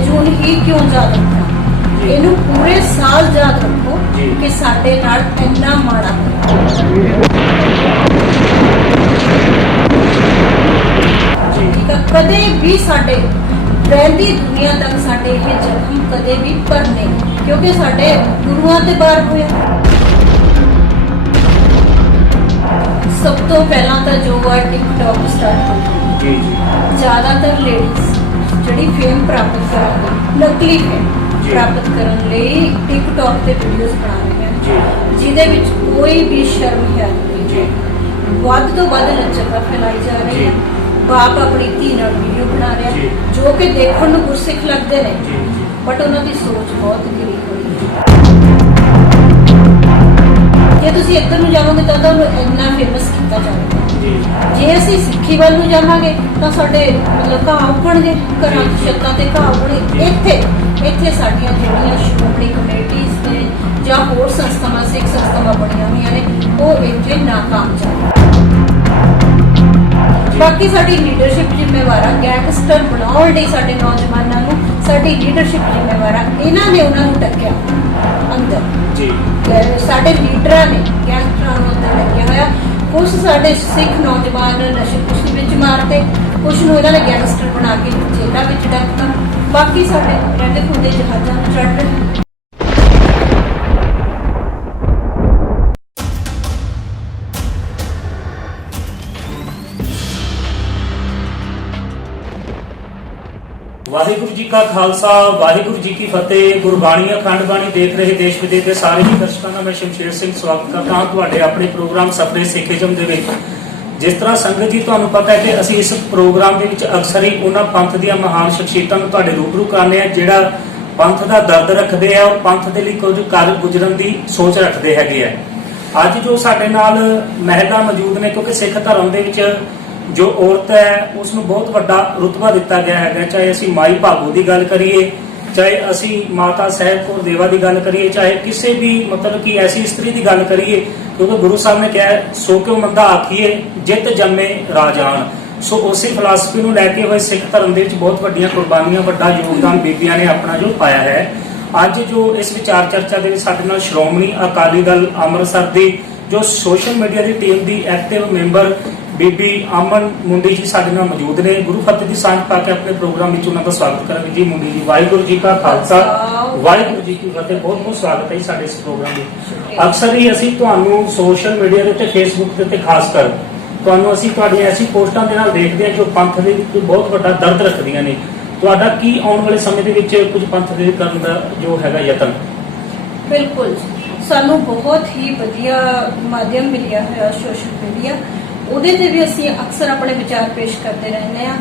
जून ही क्यों याद रखना, इनू पूरे साल याद रखो कि साडे नाल इन्ना माड़ा ठीक है। कदे भी साडे रहंदी दुनिया तक साडे ये जख्म कदे भी भरने, क्योंकि साडे गुरुआं ते बार होया। सब तो पहला तो जो है टिकटॉक स्टार्ट हुई, ज्यादातर लेडीज जिहड़ी फेम प्राप्त करन, नकली फेम प्राप्त करन लई टिकटॉक ते वीडियोस बना रही हैं, जिहदे विच कोई भी शर्म है नहीं, वध तो वध लचरता फैलाई जा रही है। बाप अपनी धी नाल वीडियो बना रहा है, जो कि देखण नूं गुरसिख लगदे ने, बट उन्हां दी सोच बहुत गिरी हुई है। जे तुसीं इधर नूं जाओगे तो तुहानूं इन्ना फेमस किया जाएगा, जे असीं सिੱਖੀ ਵੱਲ ਨੂੰ ਜਾਵਾਂਗੇ ਤਾਂ ਸਾਡੇ ਮਤਲਬ ਘਾਹ ਉੱਗਣਗੇ, ਘਰਾਂ ਦੀ ਛੱਤਾਂ ਤੇ ਘਾਹ ਉੱਗਣੇ। ਇੱਥੇ ਸਾਡੀਆਂ ਜਿਹੜੀਆਂ ਸ਼੍ਰੋਮਣੀ ਕਮੇਟੀਜ਼ ਨੇ ਜਾਂ ਹੋਰ ਸੰਸਥਾਵਾਂ, ਸਿੱਖ ਸੰਸਥਾਵਾਂ ਬਣੀਆਂ ਹੋਈਆਂ ਨੇ, ਉਹ ਇੱਥੇ ਨਾਕਾਮ ਚੱਲ। ਬਾਕੀ ਸਾਡੀ ਲੀਡਰਸ਼ਿਪ ਜ਼ਿੰਮੇਵਾਰ ਆ, ਗੈਂਗਸਟਰ ਬਣਾਉਣ ਲਈ ਸਾਡੇ ਨੌਜਵਾਨਾਂ ਨੂੰ ਸਾਡੀ ਲੀਡਰਸ਼ਿਪ ਜ਼ਿੰਮੇਵਾਰ ਆ। ਇਹਨਾਂ ਨੇ ਉਹਨਾਂ ਨੂੰ ਟੱਕਿਆ ਅੰਦਰ ਜੀ, ਸਾਡੇ ਲੀਡਰਾਂ ਨੇ ਗੈਂਗਸਟਰਾਂ ਨੂੰ ਅੰਦਰ ਲੱਗਿਆ ਹੋਇਆ। कुछ साढ़े सिख नौजवान नशे कुछ विच मारते, कुछ नूं इन्हां ने गैंगस्टर बना के जेलां विच डकता, बाकी साढ़े रहंदे खुदे जहाज़ां नूं चढ़ रहे। वाहिगुरू जी का खालसा, वाहिगुरू जी की फतेह। गुरबाणी अखंड बाणी देख रहे देश विदेश के सारे ही दर्शकों का मैं शमशेर सिंह स्वागत करता हाँ तुहाडे अपने प्रोग्राम सफरे सिखिज्म दे विच। जिस तरह संगत जी तुहानूं पता है कि असीं इस प्रोग्राम दे विच अक्सर ही उन्हां पंथ दीआं महान शख्सियतां नूं तुहाडे रूबरू कराने आ जिहड़ा पंथ दा दर्द रखदे आ और पंथ दे लई कुछ कर गुजरन दी सोच रखदे हैगे आ। अज जो साडे नाल महिला मौजूद ने, क्योंकि सिख धर्म दे विच जो औरत है उसनूं बहुत वड्डा रुतबा दिता गया है, चाहे असीं माई भागो की गल करिए, चाहे असीं माता साहिब कौर देवा की गल करिए, चाहे किसी भी मतलब कि ऐसी स्त्री की गल करिए, क्योंकि गुरु साहब ने कहा सो क्यों मंदा आखिए जित जमे राजान। सो उसी फिलासफी नूं लैके हुए सिख धर्म दे विच बहुत वड्डियां कुर्बानियां, वड्डा योगदान बीबियां ने अपना जो पाया है। अज जो इस विचार चर्चा दे विच साडे नाल श्रोमणी अकाली दल अमृतसर दी जो सोशल मीडिया की टीम की एक्टिव मैंबर बीबी अमन मुंडी जी साडे नाल मौजूद ने। गुरु फतेह दी सांझ पा के अपने प्रोग्राम में उन्होंने स्वागत करांगे जी। मुंडी जी वाहिगुरू जी का खालसा, वाहिगुरू जी की फतेह। बहुत बहुत स्वागत है साडे इस प्रोग्राम में। अक्सर ही असीं तुहानूं सोशल मीडिया के उत्ते फेसबुक के उत्ते खास कर तुहानूं असीं तुहाडीआं ऐसी पोस्टां दे नाल देखदे हां जो पंथ दे विच बहुत वड्डा दर्द रखदियां ने। तुहाडा की आउण वाले समय दे विच कुछ पंथ दे करन दा जो हैगा यतन? बिल्कुल, सानूं बहुत ही वधिया माध्यम मिलिया है सोशल मीडिया, ਉਹਦੇ ਤੇ ਵੀ ਅਸੀਂ ਅਕਸਰ ਆਪਣੇ ਵਿਚਾਰ ਪੇਸ਼ ਕਰਦੇ ਰਹਿੰਦੇ ਆ।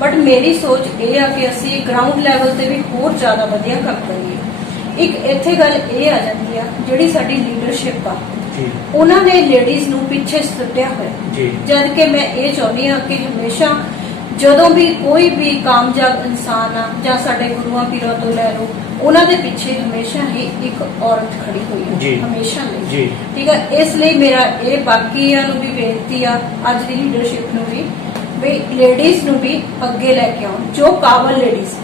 ਬਟ ਮੇਰੀ ਸੋਚ ਇਹ ਆ ਕਿ ਅਸੀਂ ਗਰਾਊਂਡ ਲੈਵਲ ਤੇ ਵੀ ਹੋਰ ਜ਼ਿਆਦਾ ਵਧੀਆ ਕੰਮ ਕਰੀਏ। ਇੱਕ ਇੱਥੇ ਗੱਲ ਇਹ ਆ ਜਾਂਦੀ ਆ ਜਿਹੜੀ ਸਾਡੀ ਲੀਡਰਸ਼ਿਪ ਆ, ਉਹਨਾਂ ਨੇ ਲੇਡੀਜ਼ ਨੂੰ ਪਿੱਛੇ ਸੁੱਟਿਆ ਹੋਇਆ, ਜਦ ਕਿ ਮੈਂ ਇਹ ਚਾਹੁੰਦੀ ਆ ਕਿ ਹਮੇਸ਼ਾ ਜਦੋਂ ਵੀ ਕੋਈ ਵੀ ਕਾਮਯਾਬ ਇਨਸਾਨ ਆ ਜਾਂ ਸਾਡੇ ਗੁਰੂਆਂ ਪੀਰਾਂ ਤੋਂ ਲੈ ਲਓ, ਉਹਨਾਂ ਦੇ ਪਿੱਛੇ ਹਮੇਸ਼ਾ ਹੀ ਇੱਕ ਔਰਤ ਖੜੀ ਹੋਈ ਹੈ, ਹਮੇਸ਼ਾ ਲਈ। ਠੀਕ ਹੈ, ਇਸ ਲਈ ਮੇਰਾ ਇਹ ਬਾਕੀਆਂ ਨੂੰ ਵੀ ਬੇਨਤੀ ਆ, ਅੱਜ ਦੀ ਲੀਡਰਸ਼ਿਪ ਨੂੰ ਵੀ ਲੇਡੀਜ਼ ਨੂੰ ਵੀ ਅੱਗੇ ਲੈ ਕੇ ਆਉਣ, ਜੋ ਕਾਬਲ ਲੇਡੀਜ਼।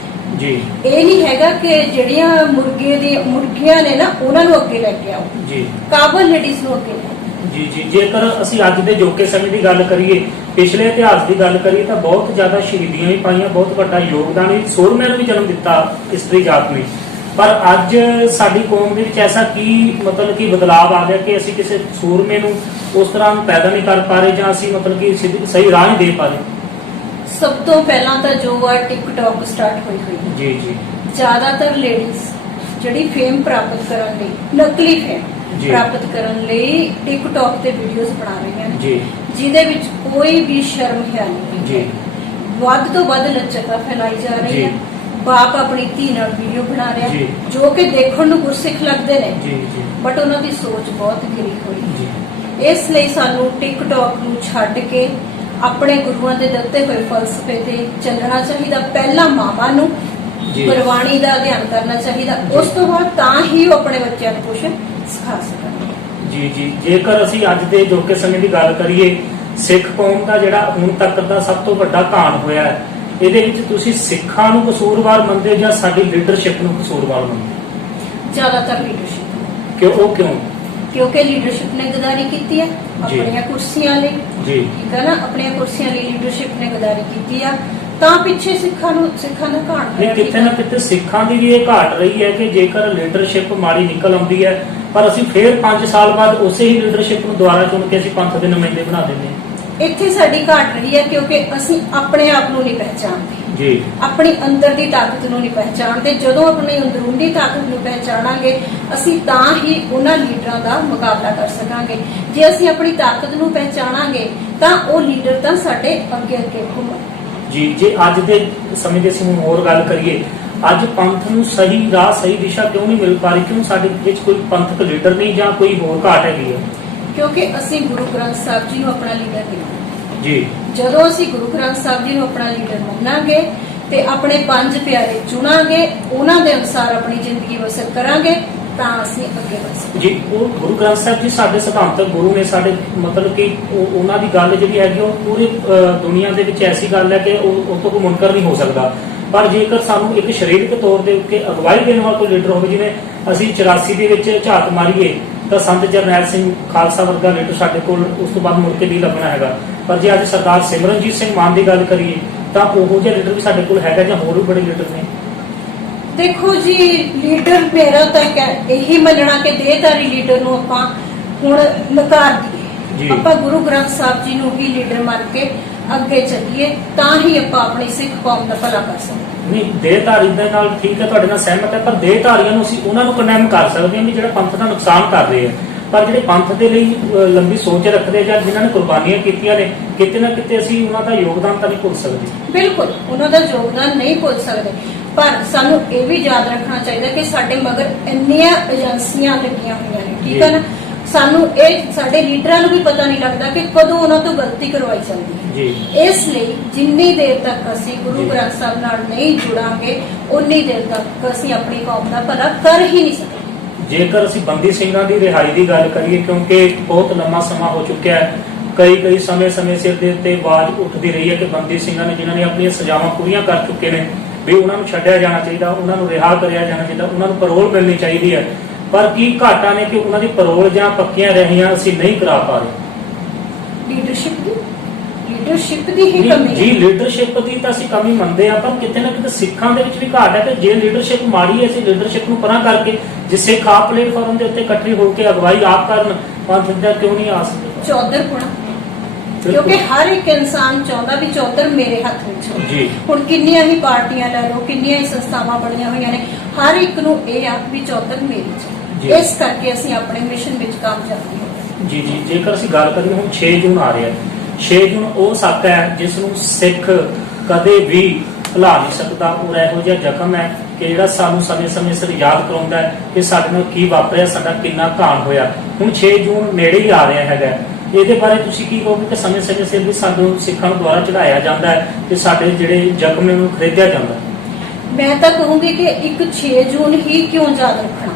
ਜੀ ਇਹ ਨਹੀਂ ਹੈਗਾ ਕਿ ਜਿਹੜੀਆਂ ਮੁਰਗੀਆਂ ਨੇ ਨਾ ਉਹਨਾਂ ਨੂੰ ਅੱਗੇ ਲੈ ਕੇ ਆਓ, ਜੀ ਕਾਬਲ ਲੇਡੀਜ਼ ਨੂੰ ਅੱਗੇ ਲੈ। जी जी, जेकर असीं अज दे जोके समय की गल करिए, पिछले इतिहास की गल करिए तो बहुत ज़्यादा शहीदियां भी पाईयां, बहुत वड्डा योगदान भी, सूरमे नूं भी जन्म दिता इस्त्री जात ने। पर अज साडी कौम दे विच ऐसा की मतलब कि बदलाव आ गया कि असीं किसी सूरमे नूं उस तरह पैदा नहीं कर पा रहे, जां असीं मतलब कि सही राह नहीं दे पा रहे। सब तो पहला तो जो है टिकटॉक स्टार्ट हुई जी जी, ज्यादातर लेडीज जिहड़ी फेम प्राप्त करन लई, नकली फेम प्राप्त करने लई टिकटॉक ते वीडियोस बना रही हैं, जिहदे विच कोई भी शर्म है नहीं, वध तो वध लचरता फैलाई जा रही है। बाप अपनी धी नाल वीडियो बना रहा है, जो कि देखण नूं गुरसिख लगदे ने, बट उन्हां दी सोच बहुत गिरी हुई। इस लई सानूं टिकटॉक नूं छड्ड के अपने गुरुआं दे दित्ते होए फलसफे ते चलना चाहिए। पहला मावां नूं गुरबाणी दा अध्ययन करना चाहिए, उस तो बाद तां ही वो अपने बच्चों नूं कुछ सिखा सकन। जी जी, जेकर असीं अज दे जोके समय की गल करिए, सिख कौम का जिहड़ा हुण तक दा सब तो वड्डा घाण होया है ਇਹਦੇ ਵਿੱਚ ਤੁਸੀਂ ਸਿੱਖਾਂ ਨੂੰ ਕਸੂਰਵਾਰ ਮੰਨਦੇ ਜਾਂ ਸਾਡੀ ਲੀਡਰਸ਼ਿਪ ਨੂੰ ਕਸੂਰਵਾਰ ਮੰਨਦੇ? ਜ਼ਿਆਦਾਤਰ ਲੀਡਰਸ਼ਿਪ। ਕਿਉਂ? ਕਿਉਂਕਿ ਲੀਡਰਸ਼ਿਪ ਨੇ ਗਦਾਰੀ ਕੀਤੀ ਹੈ ਆਪਣੀਆਂ ਕੁਰਸੀਆਂ ਲਈ ਜੀ, ਠੀਕ ਹੈ ਨਾ, ਆਪਣੀਆਂ ਕੁਰਸੀਆਂ ਲਈ ਲੀਡਰਸ਼ਿਪ ਨੇ ਗਦਾਰੀ ਕੀਤੀ ਆ, ਤਾਂ ਪਿੱਛੇ ਸਿੱਖਾਂ ਦਾ ਘਾਟ ਨਹੀਂ, ਕਿਤੇ ਨਾ ਕਿਤੇ ਸਿੱਖਾਂ ਦੀ ਵੀ ਇਹ ਘਾਟ ਰਹੀ ਹੈ ਕਿ ਜੇਕਰ ਲੀਡਰਸ਼ਿਪ ਮਾੜੀ ਨਿਕਲ ਆਉਂਦੀ ਹੈ ਪਰ ਅਸੀਂ ਫਿਰ 5 ਸਾਲ ਬਾਅਦ ਉਸੇ ਹੀ ਲੀਡਰਸ਼ਿਪ ਨੂੰ ਦੁਬਾਰਾ ਚੁਣ ਕੇ ਅਸੀਂ ਪੰਥ ਦੇ ਨੁਮਾਇੰਦੇ ਬਣਾ ਦਿੰਦੇ ਹਾਂ। ਇੱਥੇ ਸਾਡੀ ਘਾਟ ਰਹੀ ਹੈ ਕਿਉਂਕਿ ਅਸੀਂ ਆਪਣੇ ਆਪ ਨੂੰ ਨਹੀਂ ਪਹਿਚਾਣਦੇ ਜੀ, ਆਪਣੀ ਅੰਦਰ ਦੀ ਤਾਕਤ ਨੂੰ ਨਹੀਂ ਪਹਿਚਾਣਦੇ। ਜਦੋਂ ਆਪਣੀ ਅੰਦਰੂਨੀ ਤਾਕਤ ਨੂੰ ਪਹਿਚਾਣਾਂਗੇ ਅਸੀਂ ਤਾਂ ਹੀ ਉਹਨਾਂ ਲੀਡਰਾਂ ਦਾ ਮੁਕਾਬਲਾ ਕਰ ਸਕਾਂਗੇ। ਜੇ ਅਸੀਂ ਆਪਣੀ ਤਾਕਤ ਨੂੰ ਪਹਿਚਾਣਾਂਗੇ ਤਾਂ ਉਹ ਲੀਡਰ ਤਾਂ ਸਾਡੇ ਅੱਗੇ ਘੁੰਮਣ। ਜੀ, ਜੇ ਅੱਜ ਦੇ ਸਮੇਂ ਦੇ ਅਸੀਂ ਹੁਣ ਹੋਰ ਗੱਲ ਕਰੀਏ, ਅੱਜ ਪੰਥ ਨੂੰ ਸਹੀ ਰਾਹ ਸਹੀ ਦਿਸ਼ਾ ਕਿਉਂ ਨਹੀਂ ਮਿਲ ਪਾ ਰਹੀ? ਕਿਉਂ ਸਾਡੇ ਵਿੱਚ ਕੋਈ ਪੰਥਕ ਲੀਡਰ ਨਹੀਂ ਜਾਂ ਕੋਈ ਹੋਰ ਘਾਟ ਹੈਗੀ ਹੈ? ਕਿਉਂਕਿ ਅਸੀਂ ਗੁਰੂ ਗ੍ਰੰਥ ਸਾਹਿਬ ਜੀ ਨੂੰ ਆਪਣਾ ਲੀਡਰ ਨਹੀਂ ਮੰਨਦੇ। ਜੀ, ਜਦੋਂ ਅਸੀਂ ਗੁਰੂ ਗ੍ਰੰਥ ਸਾਹਿਬ ਜੀ ਨੂੰ ਆਪਣਾ ਲੀਡਰ ਮੰਨਾਂਗੇ ਤੇ ਆਪਣੇ 5 ਪਿਆਰੇ ਚੁਣਾਂਗੇ, ਉਹਨਾਂ ਦੇ ਅਨੁਸਾਰ ਆਪਣੀ ਜ਼ਿੰਦਗੀ ਬਸਰ ਕਰਾਂਗੇ ਤਾਂ ਅਸੀਂ ਅੱਗੇ ਵਧ ਸਕਦੇ। ਜੀ, ਉਹ ਗੁਰੂ ਗ੍ਰੰਥ ਸਾਹਿਬ ਜੀ ਸਾਡੇ ਸਿਧਾਂਤਕ ਗੁਰੂ ਨੇ, ਸਾਡੇ ਮਤਲਬ ਕਿ ਉਹਨਾਂ ਦੀ ਗੱਲ ਜਿਹੜੀ ਹੈਗੀ ਉਹ ਪੂਰੀ ਦੁਨੀਆ ਦੇ ਵਿੱਚ ਐਸੀ ਗੱਲ ਹੈ ਕਿ ਉਹ ਤੋਂ ਕੋਈ ਮੁਨਕਰ ਨਹੀਂ ਹੋ ਸਕਦਾ। ਪਰ ਜੇਕਰ ਸਾਨੂੰ ਇੱਕ ਸਰੀਰਕ ਤੌਰ ਦੇ ਉੱਤੇ ਅਗਵਾਈ ਦੇਣ ਵਾਲਾ ਕੋਈ ਲੀਡਰ ਹੋਵੇ, ਜਿਵੇਂ ਅਸੀਂ 84 ਦੇ ਵਿੱਚ ਝਾਤ ਮਾਰੀਏ ਤਾਂ ਸੰਤ ਜਰਨੈਲ ਸਿੰਘ ਖਾਲਸਾ ਵਰਗਾ ਲੀਡਰ ਸਾਡੇ ਕੋਲ ਉਸ ਤੋਂ ਬਾਅਦ ਮੁੜ ਕੇ ਨਹੀਂ ਲੱਭਣਾ ਹੈਗਾ। ਪਰ ਜੇ ਅੱਜ ਸਰਦਾਰ ਸਿਮਰਨਜੀਤ ਸਿੰਘ ਮਾਨ ਦੀ ਗੱਲ ਕਰੀਏ ਤਾਂ ਉਹੋ ਜਿਹਾ ਲੀਡਰ ਵੀ ਸਾਡੇ ਕੋਲ ਹੈਗਾ ਜਾਂ ਹੋਰ ਵੀ ਬੜੇ ਲੀਡਰ ਨੇ? ਦੇਖੋ ਜੀ, ਲੀਡਰ ਮੇਰਾ ਤਾਂ ਇਹੀ ਮੰਨਣਾ ਕਿ ਦੇਹਧਾਰੀ ਲੀਡਰ ਨੂੰ ਆਪਾਂ ਹੁਣ ਨਕਾਰ ਦਈਏ। ਆਪਾਂ ਗੁਰੂ ਗ੍ਰੰਥ ਸਾਹਿਬ ਜੀ ਨੂੰ ਹੀ ਲੀਡਰ ਮੰਨ ਕੇ ਅੱਗੇ ਚੱਲੀਏ ਤਾਂ ਹੀ ਆਪਾਂ ਆਪਣੀ ਸਿੱਖ ਕੌਮ ਦਾ ਭਲਾ ਕਰ ਸਕਦੇ। ਨਹੀਂ, ਦੇਹਧਾਰੀ ਦੇ ਨਾਲ ਠੀਕ ਹੈ, ਤੁਹਾਡੇ ਨਾਲ ਸਹਿਮਤ ਹੈ, ਪਰ ਦੇਹਧਾਰੀਆਂ ਨੂੰ ਅਸੀਂ ਉਹਨਾਂ ਨੂੰ ਕੰਡੈਮ ਕਰ ਸਕਦੇ ਹਾਂ ਵੀ ਜਿਹੜਾ ਪੰਥ ਦਾ ਨੁਕਸਾਨ ਕਰ ਰਹੇ ਆ। ਪਰ ਜਿਹੜੇ ਪੰਥ ਦੇ ਲਈ ਲੰਬੀ ਸੋਚ ਰੱਖਦੇ ਜਾਂ ਜਿਨ੍ਹਾਂ ਨੇ ਕੁਰਬਾਨੀਆਂ ਕੀਤੀਆਂ ਨੇ, ਕਿਤੇ ਨਾ ਕਿਤੇ ਅਸੀਂ ਉਹਨਾਂ ਦਾ ਯੋਗਦਾਨ ਤਾਂ ਨਹੀਂ ਭੁੱਲ ਸਕਦੇ। ਬਿਲਕੁਲ ਉਹਨਾਂ ਦਾ ਯੋਗਦਾਨ ਨਹੀਂ ਭੁੱਲ ਸਕਦੇ, ਪਰ ਸਾਨੂੰ ਇਹ ਵੀ ਯਾਦ ਰੱਖਣਾ ਚਾਹੀਦਾ ਕਿ ਸਾਡੇ ਮਗਰ ਇੰਨੀਆਂ ਏਜੰਸੀਆਂ ਲੱਗੀਆਂ ਹੋਈਆਂ ਨੇ, ਠੀਕ ਹੈ ਨਾ। ਸਾਨੂੰ ਇਹ ਸਾਡੇ ਲੀਡਰਾਂ ਨੂੰ ਵੀ ਪਤਾ ਨਹੀਂ ਲੱਗਦਾ ਕਿ ਕਦੋਂ ਉਹਨਾਂ ਤੋਂ ਗਲਤੀ ਕਰਵਾਈ ਜਾਂਦੀ ਹੈ। ਇਸ ਲਈ ਜਿੰਨੀ ਦੇਰ ਤੱਕ ਅਸੀਂ ਗੁਰੂ ਗ੍ਰੰਥ ਸਾਹਿਬ ਨਾਲ ਨਹੀਂ ਜੁੜਾਂਗੇ ਉਨੀ ਦੇਰ ਤੱਕ ਅਸੀਂ ਆਪਣੀ ਕੌਮ ਦਾ ਭਲਾ ਕਰ ਹੀ ਨਹੀਂ ਸਕਦੇ। ਜੇਕਰ ਅਸੀਂ ਬੰਦੀ ਸਿੰਘਾਂ ਦੀ ਰਿਹਾਈ ਦੀ ਗੱਲ ਕਰੀਏ, ਕਿਉਂਕਿ ਬਹੁਤ ਲੰਮਾ ਸਮਾਂ ਹੋ ਚੁੱਕਿਆ ਹੈ, ਕਈ ਸਮੇਂ ਸਿਰ ਦੇ ਉੱਤੇ ਆਵਾਜ਼ ਉੱਠਦੀ ਰਹੀ ਹੈ ਕਿ ਬੰਦੀ ਸਿੰਘਾਂ ਨੇ ਜਿਨ੍ਹਾਂ ਨੇ ਆਪਣੀਆਂ ਸਜ਼ਾਵਾਂ ਪੂਰੀਆਂ ਕਰ ਚੁੱਕੇ ਨੇ ਵੀ ਉਹਨਾਂ ਨੂੰ ਛੱਡਿਆ ਜਾਣਾ ਚਾਹੀਦਾ, ਉਹਨਾਂ ਨੂੰ ਰਿਹਾ ਕਰਿਆ ਜਾਣਾ ਚਾਹੀਦਾ, ਉਹਨਾਂ ਨੂੰ ਪੈਰੋਲ ਮਿਲਣੀ ਚਾਹੀਦੀ ਹੈ। ਪਰ ਕੀ ਘਾਟਾ ਨੇ ਕਿ ਉਹਨਾਂ ਦੀ ਪੈਰੋਲ ਜਾਂ ਪੱਕੀਆਂ ਰਹੀਆਂ ਅਸੀਂ ਨਹੀਂ ਕਰਾ ਪਾ ਰਹੇ? ਲੀਡਰਸ਼ਿਪ ਦੀ ਹੀ ਕਮੀ ਜੀ, ਲੀਡਰਸ਼ਿਪ ਦੀ ਤਾਂ ਅਸੀਂ ਕਮੀ ਮੰਨਦੇ ਆ, ਪਰ ਕਿਤੇ ਨਾ ਕਿਤੇ ਸਿੱਖਾਂ ਦੇ ਵਿੱਚ ਵੀ ਘਾਟ ਹੈ ਕਿ ਜੇ ਲੀਡਰਸ਼ਿਪ ਮਾੜੀ ਹੈ ਅਸੀਂ ਲੀਡਰਸ਼ਿਪ ਨੂੰ ਪਰਾਂ ਕਰਕੇ ਜੇ ਸਿੱਖ ਆਪ ਪਲੇਟਫਾਰਮ ਦੇ ਉੱਤੇ ਇਕੱਠੇ ਹੋ ਕੇ ਅਗਵਾਈ ਆਪ ਕਰਨ, ਪੰਥ ਦਾ ਕਿਉਂ ਨਹੀਂ ਆ ਸਕਦੇ? ਚੌਧਰ ਹੋਣਾ, ਕਿਉਂਕਿ ਹਰ ਇੱਕ ਇਨਸਾਨ ਚਾਹੁੰਦਾ ਵੀ ਚੌਧਰ ਮੇਰੇ ਹੱਥ ਵਿੱਚ ਹੋਵੇ। ਹੁਣ ਕਿੰਨੀਆਂ ਹੀ ਪਾਰਟੀਆਂ ਲੈ ਲਓ, ਕਿੰਨੀਆਂ ਹੀ ਸੰਸਥਾਵਾਂ ਬਣੀਆਂ ਹੋਈਆਂ ਨੇ, ਹਰ ਇੱਕ ਨੂੰ ਇਹ ਆ ਵੀ ਚੌਧਰ ਮੇਰੀ ਚ। ਇਸ ਕਰਕੇ ਅਸੀਂ ਆਪਣੇ ਮਿਸ਼ਨ ਵਿੱਚ ਕਾਮਯਾਬ ਨਹੀਂ ਹੋ ਜੀ। ਜੇਕਰ ਅਸੀਂ ਗੱਲ ਕਰੀਏ ਹੁਣ 6 ਜੂਨ ਆ ਰਿਹਾ, 6 ਜੂਨ ਉਹ ਸੱਤ ਹੈ ਜਿਸ ਨੂੰ ਸਿੱਖ ਕਦੇ ਵੀ ਭੁਲਾ ਨਹੀਂ ਸਕਦਾ। ਉਹ ਇਹੋ ਜਿਹਾ ਜ਼ਖਮ ਹੈ ਕਿ ਜਿਹੜਾ ਸਾਨੂੰ ਸਮੇਂ ਸਿਰ ਯਾਦ ਕਰਾਉਂਦਾ ਹੈ ਕਿ ਸਾਡੇ ਨਾਲ ਕੀ ਵਾਪਰਿਆ, ਸਾਡਾ ਕਿੰਨਾ ਘਾਣ ਹੋਇਆ। ਹੁਣ 6 ਜੂਨ ਨੇੜੇ ਹੀ ਆ ਰਿਹਾ ਹੈਗਾ, ਇਹਦੇ ਬਾਰੇ ਤੁਸੀਂ ਕੀ ਕਹੋਗੇ ਕਿ ਸਮੇਂ ਸਿਰ ਵੀ ਸਾਨੂੰ ਸਿੱਖਾਂ ਨੂੰ ਦੁਆਰਾ ਚੜਾਇਆ ਜਾਂਦਾ ਹੈ ਤੇ ਸਾਡੇ ਜਿਹੜੇ ਜ਼ਖਮ ਨੇ ਉਹਨੂੰ ਖਰੀਦਿਆ ਜਾਂਦਾ? ਮੈਂ ਤਾਂ ਕਹੂੰਗੀ ਕਿ ਇੱਕ 6 ਜੂਨ ਹੀ ਕਿਉਂ ਯਾਦ ਰੱਖਣਾ,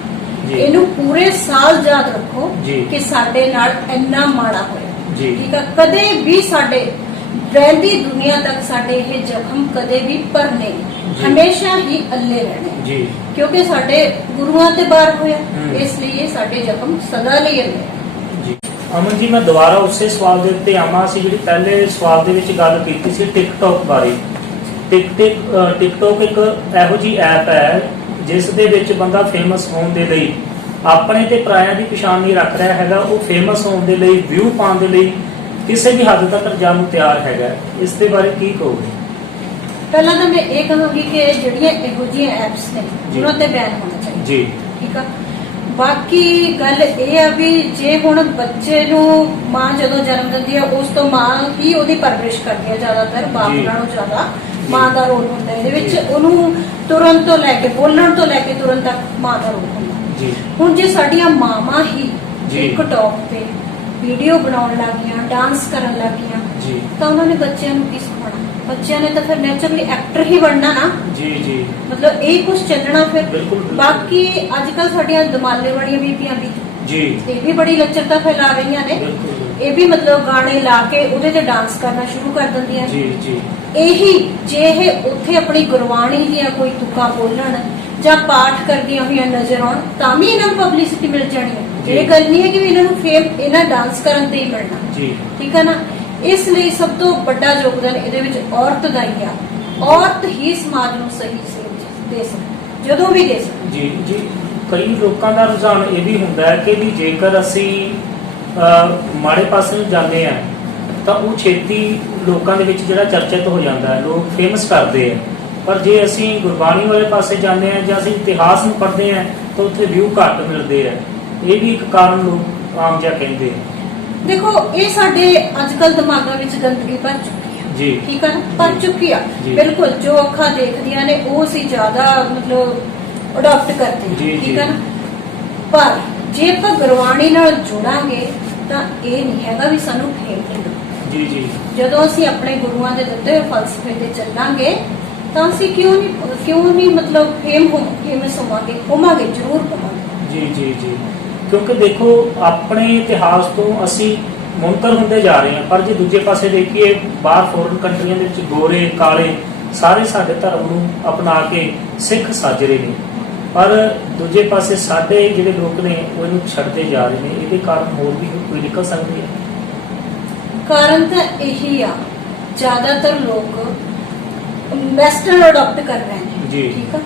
ਇਹਨੂੰ ਪੂਰੇ ਸਾਲ ਯਾਦ ਰੱਖੋ ਕਿ ਸਾਡੇ ਨਾਲ ਇੰਨਾ ਮਾੜਾ ਹੋਇਆ। ਠੀਕ ਹੈ, ਕਦੇ ਵੀ ਸਾਡੇ ਰਹਿੰਦੀ ਦੁਨੀਆ ਤੱਕ ਸਾਡੇ ਇਹ ਜ਼ਖਮ ਕਦੇ ਵੀ ਭਰਨੇ, ਹਮੇਸ਼ਾ ਹੀ ਅੱਲੇ ਰਹਿਣੇ, ਕਿਉਂਕਿ ਸਾਡੇ ਗੁਰੂਆਂ ਤੇ ਬਾਰ ਹੋਇਆ, ਇਸ ਲਈ ਇਹ ਸਾਡੇ ਜ਼ਖਮ ਸਦਾ ਲਈ ਅੱਲੇ। ਅਮਨ ਜੀ, ਮੈਂ ਦੁਬਾਰਾ ਉਸੇ ਸਵਾਲ ਦੇ ਉੱਤੇ ਆਵਾਂ। ਅਸੀਂ ਜਿਹੜੀ ਪਹਿਲੇ ਸਵਾਲ ਦੇ ਵਿੱਚ ਗੱਲ ਕੀਤੀ ਸੀ ਟਿਕਟੌਕ ਬਾਰੇ। ਟਿਕਟੌਕ ਇੱਕ ਇਹੋ ਜਿਹੀ ਐਪ ਹੈ ਜਿਸ ਦੇ ਵਿੱਚ ਬੰਦਾ ਫੇਮਸ ਹੋਣ ਦੇ ਲਈ ਆਪਣੇ ਤੇ ਪਰਾਇਆਂ ਦੀ ਪਛਾਣ ਨਹੀਂ ਰੱਖ ਰਿਹਾ ਹੈਗਾ। ਉਹ ਫੇਮਸ ਹੋਣ ਦੇ ਲਈ, ਵਿਊ ਪਾਉਣ ਦੇ ਲਈ ਕਿਸੇ ਵੀ ਹੱਦ ਤੱਕ ਜਾਣ ਨੂੰ ਤਿਆਰ ਹੈਗਾ। ਇਸ ਦੇ ਬਾਰੇ ਕੀ ਕਹੋਗੇ? ਪਹਿਲਾਂ ਤਾਂ ਮੈਂ ਇਹ ਕਹਾਂਗੀ ਕਿ ਜਿਹੜੀਆਂ ਇਹੋ ਜਿਹੀਆਂ ਐਪਸ ਨੇ ਉਹਨਾਂ ਤੇ ਬੈਨ ਹੋਣਾ ਚਾਹੀਦਾ ਜੀ। ਠੀਕ ਆ। ਬਾਕੀ ਗੱਲ ਇਹ ਆ ਵੀ ਜੇ ਹੁਣ ਬੱਚੇ ਨੂੰ ਮਾਂ ਜਦੋਂ ਜਨਮ ਦਿੰਦੀ ਆ ਉਸ ਤੋਂ ਮਾਂ ਹੀ ਉਹਦੀ ਪਰਵਰਿਸ਼ ਕਰਦੀ ਆ, ਜ਼ਿਆਦਾਤਰ ਬਾਪ ਨਾਲੋਂ ਜ਼ਿਆਦਾ ਮਾਂ ਦਾ ਰੋਲ ਹੁੰਦਾ ਇਹਦੇ ਵਿੱਚ। ਉਹਨੂੰ ਤੁਰਨ ਤੋਂ ਲੈ ਕੇ ਬੋਲਣ ਤੋਂ ਲੈ ਕੇ ਤੁਰਨ ਤੱਕ ਮਾਂ ਦਾ ਰੋਲ ਹੁੰਦਾ। ਹੁਣ ਜੇ ਸਾਡੀਆਂ ਮਾਵਾਂ ਹੀ ਟਿਕਟੌਕ ਤੇ ਵੀਡੀਓ ਬਣਾਉਣ ਲੱਗੀਆਂ, ਡਾਂਸ ਕਰਨ ਲੱਗੀਆਂ, ਤਾਂ ਉਹਨਾਂ ਨੇ ਬੱਚਿਆਂ ਨੂੰ ਕੀ ਸਿਖਾਉਣਾ? ਬੱਚਿਆਂ ਨੇ ਤਾਂ ਫਿਰ ਨੈਚੁਰਲੀ ਐਕਟਰ ਹੀ ਬਣਨਾ ਨਾ। ਮਤਲਬ ਇਹ ਕੁਝ ਚੱਲਣਾ ਫਿਰ। ਬਾਕੀ ਅੱਜ ਕੱਲ ਸਾਡੀਆਂ ਦਮਾਲੇ ਵਾਲੀਆਂ ਬੀਬੀਆਂ ਵੀ ਇਹ ਵੀ ਬੜੀ ਲੱਚਰਤਾ ਫੈਲਾ ਰਹੀਆਂ ਨੇ। ਇਹ ਵੀ ਮਤਲਬ ਗਾਣੇ ਲਾ ਕੇ ਉਹਦੇ ਤੇ ਡਾਂਸ ਕਰਨਾ ਸ਼ੁਰੂ ਕਰ ਦਿੰਦੀਆਂ। ਇਹੀ ਜੇ ਇਹ ਉੱਥੇ ਆਪਣੀ ਗੁਰਬਾਣੀ ਦੀਆਂ ਕੋਈ ਤੁਕਾਂ ਬੋਲਣ ਜਾਂ ਪਾਠ ਕਰਦੀਆਂ ਹੋਈਆਂ ਨਜ਼ਰ ਆਉਣ ਤਾਂ ਵੀ ਇਹਨਾਂ ਨੂੰ ਪਬਲਿਸਿਟੀ ਮਿਲ ਜਾਣੀ ਹੈ। ਜੀ। ਇਹ ਗੱਲ ਨਹੀਂ ਹੈ ਕਿ ਵੀ ਇਹਨਾਂ ਨੂੰ ਫੇਮ ਇਹਨਾਂ ਡਾਂਸ ਕਰਨ ਤੇ ਹੀ ਮਿਲਣਾ, ਜੀ ਠੀਕ ਹੈ ਨਾ। ਇਸ ਲਈ ਸਭ ਤੋਂ ਵੱਡਾ ਯੋਗਦਾਨ ਇਹਦੇ ਵਿੱਚ ਔਰਤ ਦਾ ਹੀ ਆ। ਔਰਤ ਹੀ ਸਮਾਜ ਨੂੰ ਸਹੀ ਸੇਧ ਦੇ ਸਕਦੀ, ਜਦੋਂ ਵੀ ਦੇ ਸਕਦੀ। ਜੀ ਜੀ ਕਈ ਲੋਕਾਂ ਦਾ ਰੁਝਾਨ ਇਹ ਵੀ ਹੁੰਦਾ ਹੈ ਕਿ ਵੀ ਜੇਕਰ ਅਸੀਂ ਮਾੜੇ ਪਾਸੇ ਨੂੰ ਜਾਂਦੇ ਆ ਤਾਂ ਉਹ ਛੇਤੀ ਲੋਕਾਂ ਦੇ ਵਿੱਚ ਜਿਹੜਾ ਚਰਚਿਤ ਹੋ ਜਾਂਦਾ ਹੈ, ਲੋਕ ਫੇਮਸ ਕਰਦੇ ਆ। ਪਰ ਜੇ ਅਸੀਂ ਗੁਰਬਾਣੀ ਵਾਲੇ ਪਾਸੇ ਜਾਂਦੇ ਆ ਜਾਂ ਅਸੀਂ ਇਤਿਹਾਸ ਨੂੰ ਪੜ੍ਹਦੇ ਆ ਤਾਂ ਉੱਥੇ ਵਿਊ ਘੱਟ ਮਿਲਦੇ ਆ। ਇਹ ਵੀ ਇੱਕ ਕਾਰਨ ਲੋਕ ਆਮ ਜਿਹਾ ਕਹਿੰਦੇ ਆ। ਦੇਖੋ ਇਹ ਸਾਡੇ ਅੱਜਕੱਲ ਦਿਮਾਗਾਂ ਵਿੱਚ ਗੰਦਗੀ ਭਰ ਚੁੱਕੀ ਹੈ, ਜੀ ਠੀਕ ਹੈ ਨਾ, ਭਰ ਚੁੱਕੀ ਆ। ਜੀ। ਬਿਲਕੁਲ ਜੋ ਅੱਖਾਂ ਦੇਖਦੀਆਂ ਨੇ ਉਹ ਅਸੀਂ ਜ਼ਿਆਦਾ ਮਤਲਬ ਅਡਾਪਟ ਕਰਦੇ ਹਾਂ, ਜੀ, ਠੀਕ ਹੈ ਜੀ। ਨਾ। ਪਰ ਜੇ ਆਪਾਂ ਗੁਰਬਾਣੀ ਨਾਲ ਜੁੜਾਂਗੇ ਤਾਂ ਇਹ ਨਹੀਂ ਹੈਗਾ ਵੀ ਸਾਨੂੰ ਫੇਮ ਮਿਲੂ। ਜੀ ਜੀ ਜਦੋਂ ਅਸੀਂ ਆਪਣੇ ਗੁਰੂਆਂ ਦੇ ਦਿੱਤੇ ਹੋਏ ਫਲਸਫੇ ਤੇ ਚੱਲਾਂਗੇ ਤਾਂ ਅਸੀਂ ਕਿਉਂ ਨਹੀਂ ਮਤਲਬ ਫੇਮਸ ਹੋਵਾਂਗੇ ਜ਼ਰੂਰ ਹੋਵਾਂਗੇ। ਜੀ ਜੀ ਜੀ ਕਿਉਂਕਿ ਦੇਖੋ ਆਪਣੇ ਇਤਿਹਾਸ ਤੋਂ ਅਸੀਂ ਮੁਨਕਰ ਹੁੰਦੇ ਜਾ ਰਹੇ ਹਾਂ, ਪਰ ਜੇ ਦੂਜੇ ਪਾਸੇ ਦੇਖੀਏ ਬਾਹਰ ਫੋਰਨ ਕੰਟਰੀਆਂ ਦੇ ਵਿੱਚ ਗੋਰੇ ਕਾਲੇ ਸਾਰੇ ਸਾਡੇ ਧਰਮ ਨੂੰ ਅਪਣਾ ਕੇ ਸਿੱਖ ਸੱਜ ਰਹੇ ਨੇ, ਪਰ ਦੂਜੇ ਪਾਸੇ ਸਾਡੇ ਜਿਹੜੇ ਲੋਕ ਨੇ ਉਹ ਇਹਨੂੰ ਛੱਡਦੇ ਜਾ ਰਹੇ ਨੇ। ਇਹਦੇ ਕਾਰਨ ਹੋਰ ਵੀ ਕੋਈ ਨਿਕਲ ਸਕਦੇ ਹੈ? ਕਾਰਨ ਤਾਂ ਇਹੀ ਆ, ਜ਼ਿਆਦਾਤਰ ਲੋਕ ਵੈਸਟਰਨ ਅਡਾਪਟ ਕਰ ਰਹੇ ਨੇ, ਜੀ। ਠੀਕ ਆ।